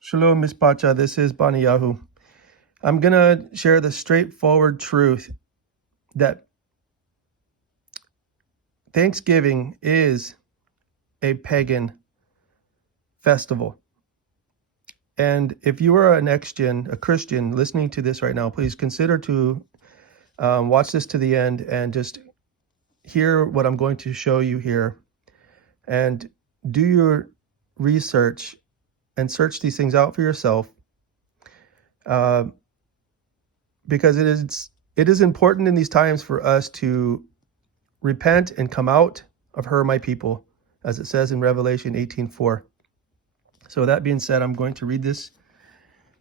Shalom, Miss Pacha. This is Bani Yahu. I'm going to share the straightforward truth that Thanksgiving is a pagan festival. And if you are an ex-gen, a Christian, listening to this right now, please consider to watch this to the end and just hear what I'm going to show you here. And do your research and search these things out for yourself. Because it is important in these times for us to repent and come out of her, my people, as it says in Revelation 18:4. So that being said, I'm going to read this.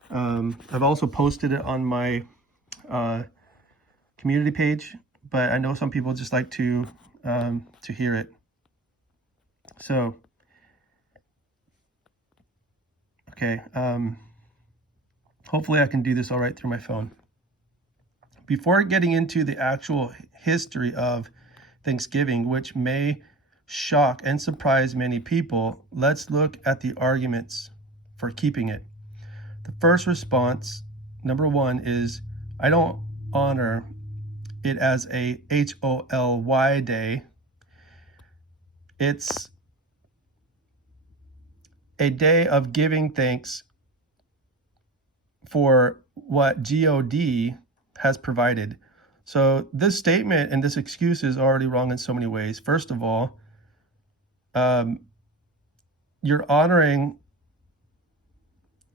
I've also posted it on my community page, but I know some people just like to hear it. So, okay. Hopefully I can do this all right through my phone. Before getting into the actual history of Thanksgiving, which may shock and surprise many people, let's look at the arguments for keeping it. The first response, number one, is I don't honor it as a HOLY day. It's a day of giving thanks for what God has provided. So this statement and this excuse is already wrong in so many ways. First of all, you're honoring,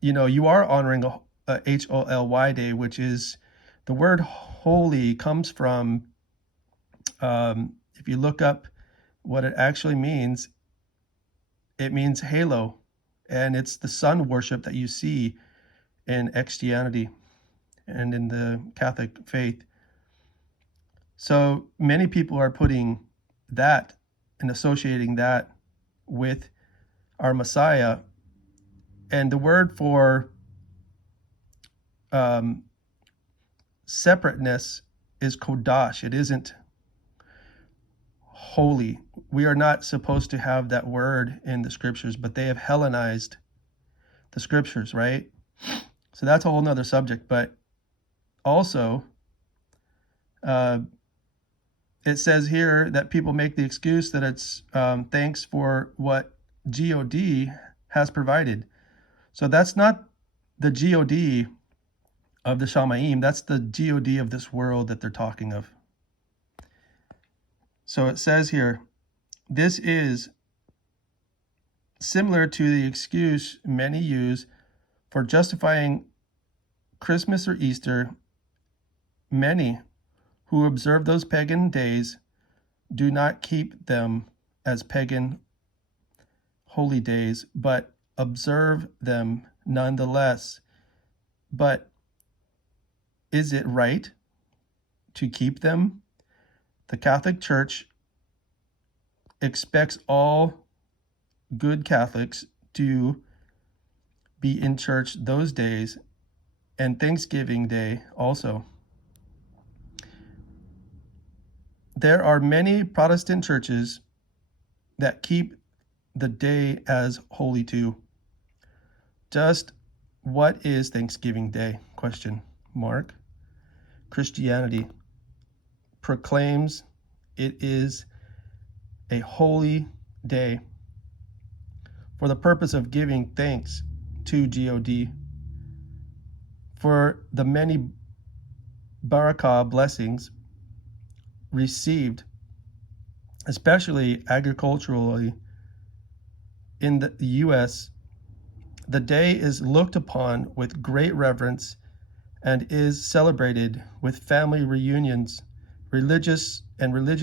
you are honoring a HOLY day, which is, the word holy comes from, if you look up what it actually means, it means halo. And it's the sun worship that you see in Christianity and in the Catholic faith. So many people are putting that and associating that with our Messiah. And the word for separateness is kodash. It isn't holy. We are not supposed to have that word in the scriptures, but they have Hellenized the scriptures, right? So that's a whole nother subject. But also, it says here that people make the excuse that it's thanks for what God has provided. So that's not the God of the Shamayim. That's the God of this world that they're talking of. So it says here, this is similar to the excuse many use for justifying Christmas or Easter. Many who observe those pagan days do not keep them as pagan holy days, but observe them nonetheless. But is it right to keep them? The Catholic Church expects all good Catholics to be in church those days, and Thanksgiving Day also. There are many Protestant churches that keep the day as holy too. Just what is Thanksgiving Day? Question mark. Christianity proclaims it is a holy day for the purpose of giving thanks to God for the many barakah blessings received, especially agriculturally in the U.S. The day is looked upon with great reverence and is celebrated with family reunions, religious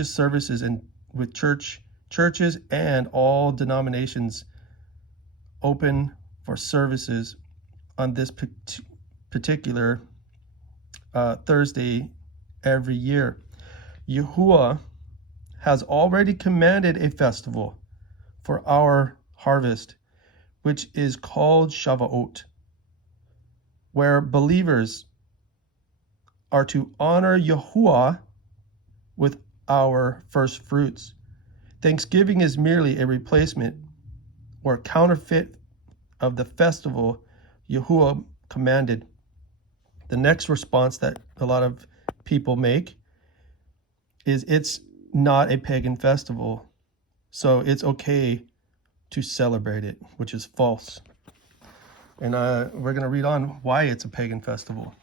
services, and with churches and all denominations open for services on this particular Thursday every year. Yahuwah has already commanded a festival for our harvest, which is called Shavuot, where believers are to honor Yahuwah with our first fruits. Thanksgiving is merely a replacement or counterfeit of the festival Yahuwah commanded. The next response that a lot of people make is it's not a pagan festival, so it's okay to celebrate it, which is false. And we're going to read on why it's a pagan festival.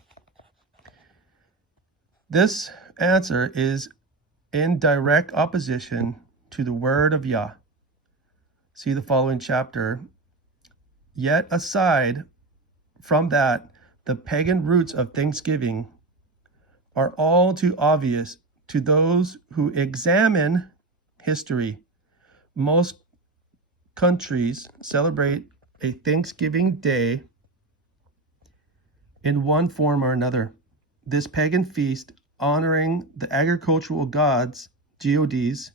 This answer is in direct opposition to the word of Yah. See the following chapter. Yet aside from that, the pagan roots of Thanksgiving are all too obvious to those who examine history. Most countries celebrate a Thanksgiving Day in one form or another. This pagan feast honoring the agricultural gods, gods,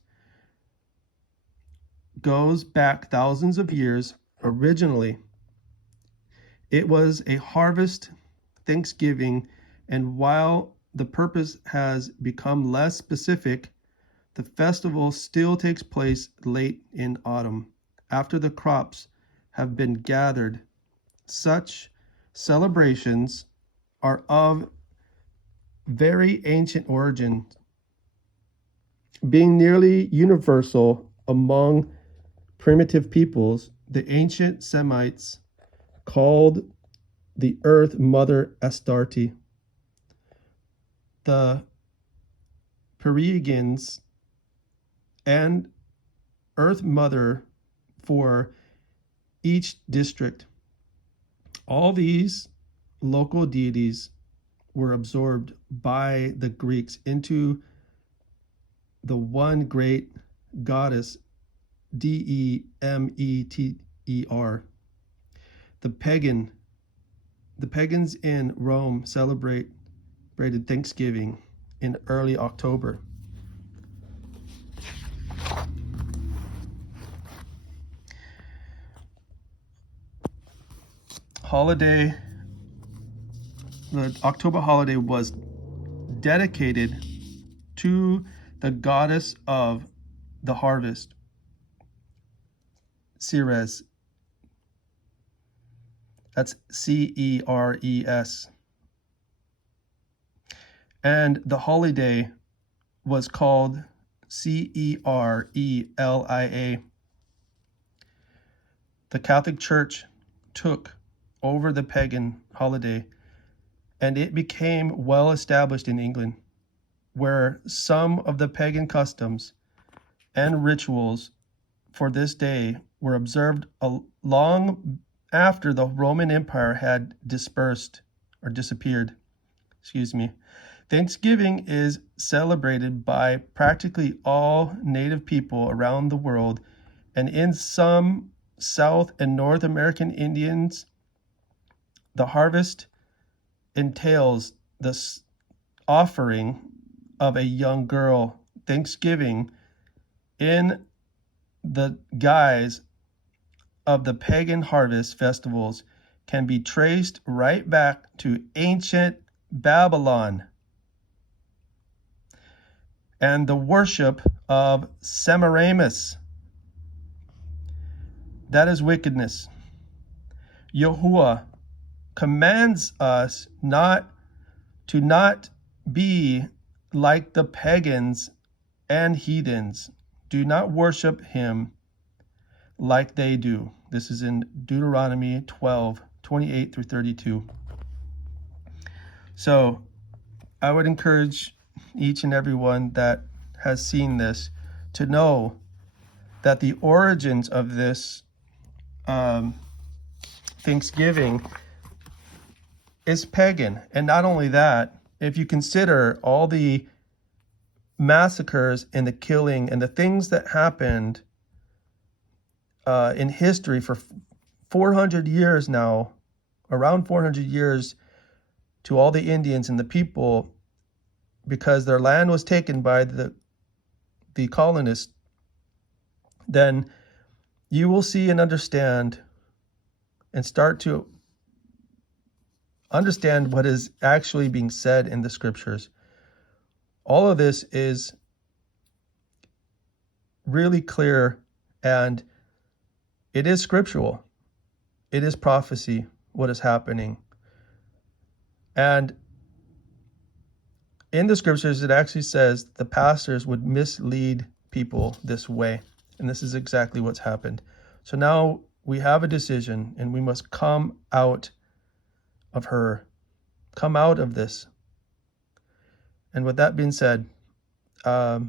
goes back thousands of years. Originally, it was a harvest Thanksgiving, and while the purpose has become less specific, the festival still takes place late in autumn, after the crops have been gathered. Such celebrations are of very ancient origin, being nearly universal among primitive peoples. The ancient Semites called the earth mother Astarte. The Pagans and earth mother for each district. All these local deities were absorbed by the Greeks into the one great goddess, Demeter. The pagans in Rome celebrated Thanksgiving in early October. The October holiday was dedicated to the goddess of the harvest, Ceres. That's Ceres. And the holiday was called Cerelia. The Catholic Church took over the pagan holiday, and it became well established in England, where some of the pagan customs and rituals for this day were observed long after the Roman Empire had dispersed or disappeared. Thanksgiving is celebrated by practically all native people around the world, and in some South and North American Indians, the harvest entails the offering of a young girl. Thanksgiving, in the guise of the pagan harvest festivals, can be traced right back to ancient Babylon and the worship of Semiramis. That is wickedness. Yahuwah commands us not be like the pagans and heathens. Do not worship him like they do. This is in Deuteronomy 12:28 through 32. So I would encourage each and everyone that has seen this to know that the origins of this Thanksgiving is pagan. And not only that, if you consider all the massacres and the killing and the things that happened in history for 400 years now, around 400 years, to all the Indians and the people, because their land was taken by the colonists, then you will see and understand and start to understand what is actually being said in the scriptures. All of this is really clear, and it is scriptural. It is prophecy. what is happening. And in the scriptures, it actually says the pastors would mislead people this way. And this is exactly what's happened. So now we have a decision, and we must come out of her, come out of this. And with that being said, I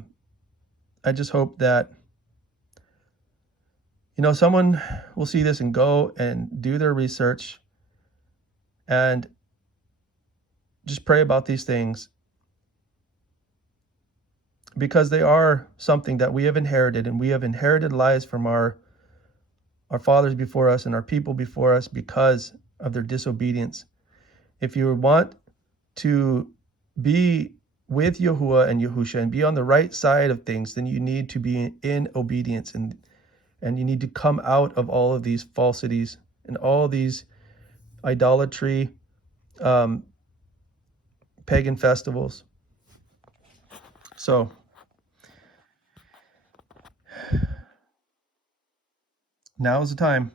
just hope that, someone will see this and go and do their research and just pray about these things, because they are something that we have inherited, and we have inherited lies from our fathers before us and our people before us because of their disobedience. If you want to be with Yahuwah and Yahusha and be on the right side of things, then you need to be in obedience, and you need to come out of all of these falsities and all these idolatry, pagan festivals. So now is the time.